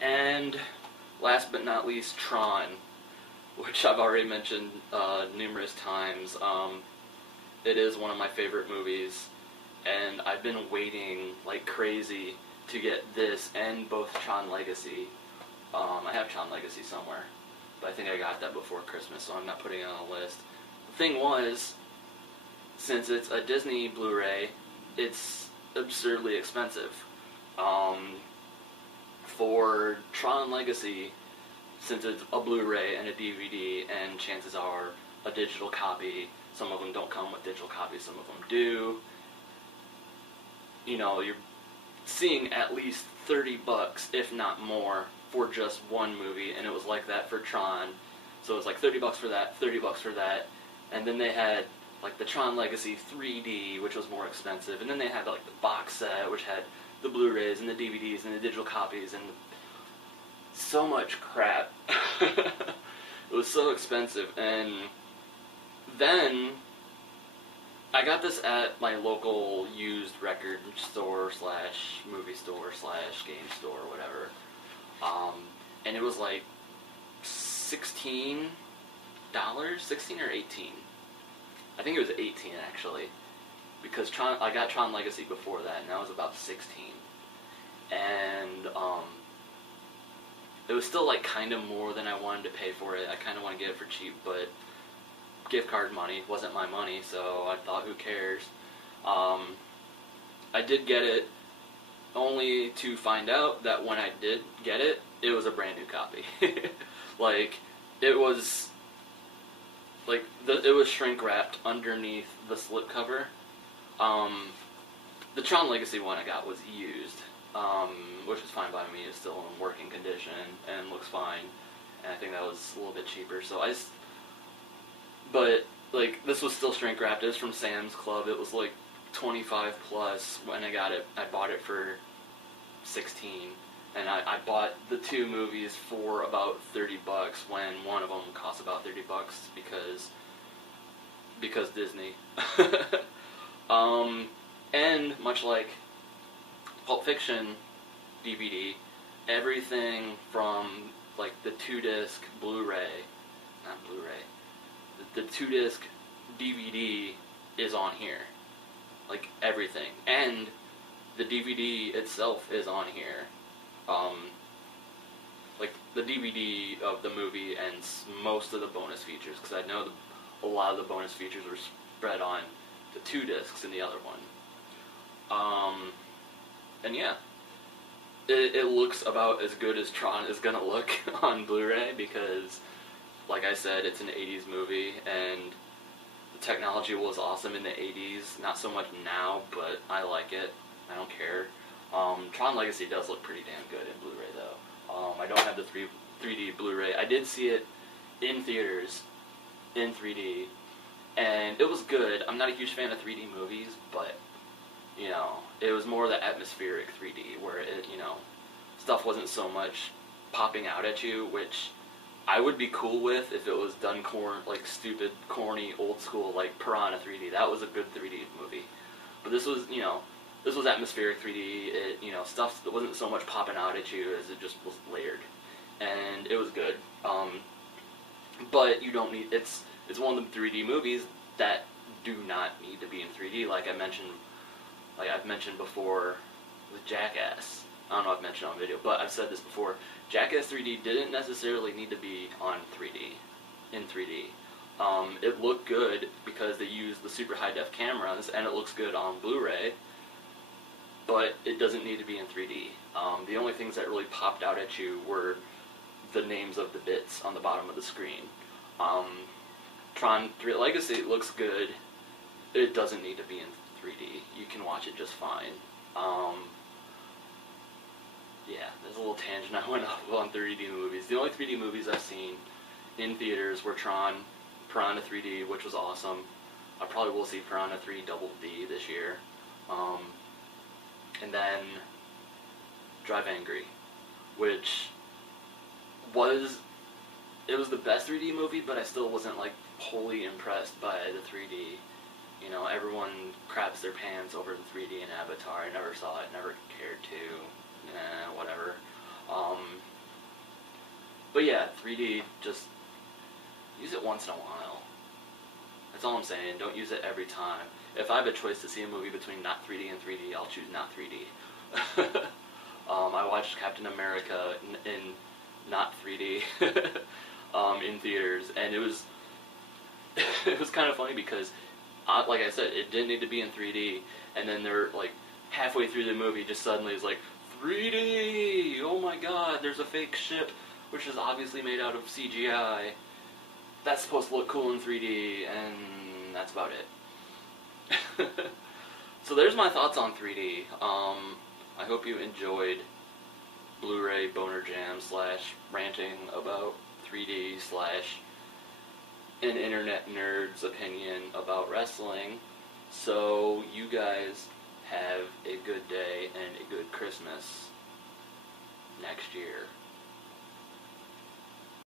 And last but not least, Tron, which I've already mentioned numerous times. It is one of my favorite movies, and I've been waiting like crazy to get this and both Tron Legacy. I have Tron Legacy somewhere, but I think I got that before Christmas, so I'm not putting it on the list. The thing was, since it's a Disney Blu-ray, it's absurdly expensive. For Tron Legacy, since it's a Blu-ray and a DVD, and chances are a digital copy, some of them don't come with digital copies, some of them do, you know, you're seeing at least $30, if not more, for just one movie, and it was like that for Tron. So it was like $30 for that, $30 for that, and then they had like the Tron Legacy 3D, which was more expensive, and then they had like the box set, which had the Blu-rays and the DVDs and the digital copies and so much crap. It was so expensive. And then I got this at my local used record store slash movie store slash game store or whatever, and it was like $16, 16 or 18. I think it was 18 actually, because I got Tron Legacy before that, and that was about 16. And it was still like kind of more than I wanted to pay for it. I kind of want to get it for cheap, but gift card money wasn't my money, so I thought, who cares? I did get it, only to find out that when I did get it, it was a brand new copy. Like, it was like it was shrink wrapped underneath the slipcover. The Tron Legacy one I got was used, which is fine by me. It's still in working condition and looks fine, and I think that was a little bit cheaper. So but like, this was still shrink wrapped. It was from Sam's Club. It was like 25 plus when I got it. I bought it for 16, and I bought the two movies for about $30 when one of them cost about $30 because Disney. And much like Pulp Fiction DVD, everything from like the 2-disc Blu-ray, not Blu-ray, the 2-disc DVD is on here. Like, everything. And the DVD itself is on here. Like, the DVD of the movie and most of the bonus features, because I know a lot of the bonus features were spread on the 2 discs in the other one. And yeah, it looks about as good as Tron is gonna look on Blu-ray, because, like I said, it's an 80s movie, and the technology was awesome in the 80s. Not so much now, but I like it. I don't care. Tron Legacy does look pretty damn good in Blu-ray, though. I don't have the 3D Blu-ray. I did see it in theaters, in 3D, and it was good. I'm not a huge fan of 3D movies, but, you know, it was more the atmospheric 3D, where it, you know, stuff wasn't so much popping out at you, which I would be cool with if it was done like stupid, corny, old school, like Piranha 3D. That was a good 3D movie. But this was, you know, this was atmospheric 3D. It, you know, stuff that wasn't so much popping out at you as it just was layered, and it was good. But you don't need, it's one of the 3D movies that do not need to be in 3D, like I've mentioned before with Jackass. I don't know if I've mentioned on video, but I've said this before. Jackass 3D didn't necessarily need to be on 3D, in 3D. It looked good because they used the super high-def cameras, and it looks good on Blu-ray, but it doesn't need to be in 3D. The only things that really popped out at you were the names of the bits on the bottom of the screen. Tron 3 Legacy looks good. It doesn't need to be in 3D. You can watch it just fine. Yeah, there's a little tangent I went off on 3D movies. The only 3D movies I've seen in theaters were Tron, Piranha 3D, which was awesome. I probably will see Piranha 3 Double D this year. And then Drive Angry, which was the best 3D movie, but I still wasn't like wholly impressed by the 3D. You know, everyone craps their pants over the 3D in Avatar. I never saw it, never cared to. Whatever. But yeah, 3D, just use it once in a while. That's all I'm saying. Don't use it every time. If I have a choice to see a movie between not 3D and 3D, I'll choose not 3D. I watched Captain America in not 3D in theaters, and it was it was kind of funny because, like I said, it didn't need to be in 3D, and then they're like halfway through the movie, just suddenly it's like 3D. Oh my God! There's a fake ship, which is obviously made out of CGI. That's supposed to look cool in 3D, and that's about it. So there's my thoughts on 3D. I hope you enjoyed Blu-ray Boner Jam / ranting about 3D / an internet nerd's opinion about wrestling. So you guys have a good day and a good Christmas next year.